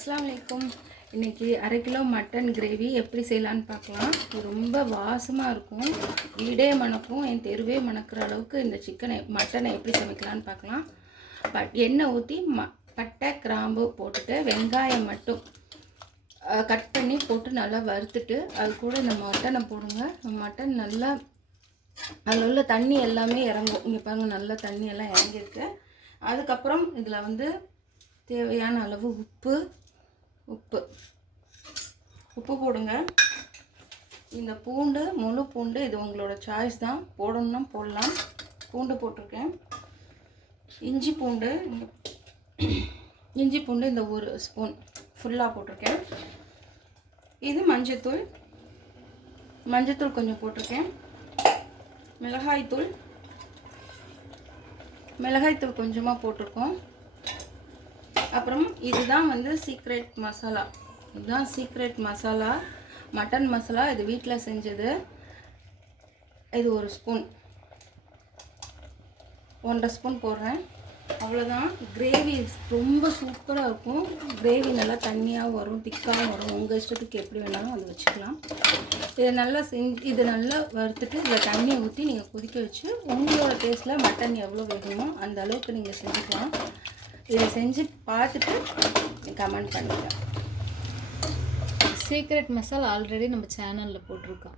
அஸ்ஸலாமு அலைக்கும். இன்றைக்கி 1/2 கிலோ மட்டன் கிரேவி எப்படி செய்யலான்னு பார்க்கலாம். இது ரொம்ப வாசமாக இருக்கும், வீடே மணக்கும், என் தெருவே மணக்கிற அளவுக்கு இந்த மட்டனை எப்படி சமைக்கலான்னு பார்க்கலாம். எண்ணெய் ஊற்றி பட்டை கிராம்பு போட்டுட்டு வெங்காயம் மட்டும் கட் பண்ணி போட்டு நல்லா வறுத்துட்டு அது கூட இந்த மட்டனை போடுங்க. மட்டன் நல்லா அதில் உள்ள தண்ணி எல்லாமே இறங்கும். இங்கே பாருங்கள், நல்லா தண்ணி எல்லாம் இறங்கியிருக்கு. அதுக்கப்புறம் இதில் வந்து தேவையான அளவு உப்பு போடுங்க. இந்த பூண்டு, முழு பூண்டு, இது உங்களோட சாய்ஸ் தான், போடணும்னா போடலாம். பூண்டு போட்டிருக்கேன். இஞ்சி பூண்டு இந்த 1 ஸ்பூன் ஃபுல்லாக போட்டிருக்கேன். இது மஞ்சத்தூள் கொஞ்சம் போட்டிருக்கேன். மிளகாய்த்தூள் கொஞ்சமாக போட்டிருக்கோம். அப்புறம் இதுதான் வந்து சீக்ரெட் மசாலா. இதுதான் சீக்ரெட் மசாலா, மட்டன் மசாலா. இது வீட்டில் செஞ்சது. இது 1 ஸ்பூன், 1.5 ஸ்பூன் போடுறேன். அவ்வளோதான். கிரேவி ரொம்ப சூப்பராக இருக்கும். கிரேவி நல்லா தண்ணியாக வரும், திக்காகவும் வரும். உங்கள் இஷ்டத்துக்கு எப்படி வேணாலும் அது வச்சுக்கலாம். இதை நல்லா வறுத்துட்டு இதில் தண்ணியை ஊற்றி நீங்கள் கொதிக்க வச்சு உங்களோட டேஸ்ட்டில் மட்டன் எவ்வளோ வேணுமோ அந்த அளவுக்கு நீங்கள் செஞ்சுக்கலாம். இதை செஞ்சு பார்த்துட்டு கமெண்ட் பண்ணுங்கள். சீக்ரெட் மசாலா ஆல்ரெடி நம்ம சேனலில் போட்டிருக்கோம்.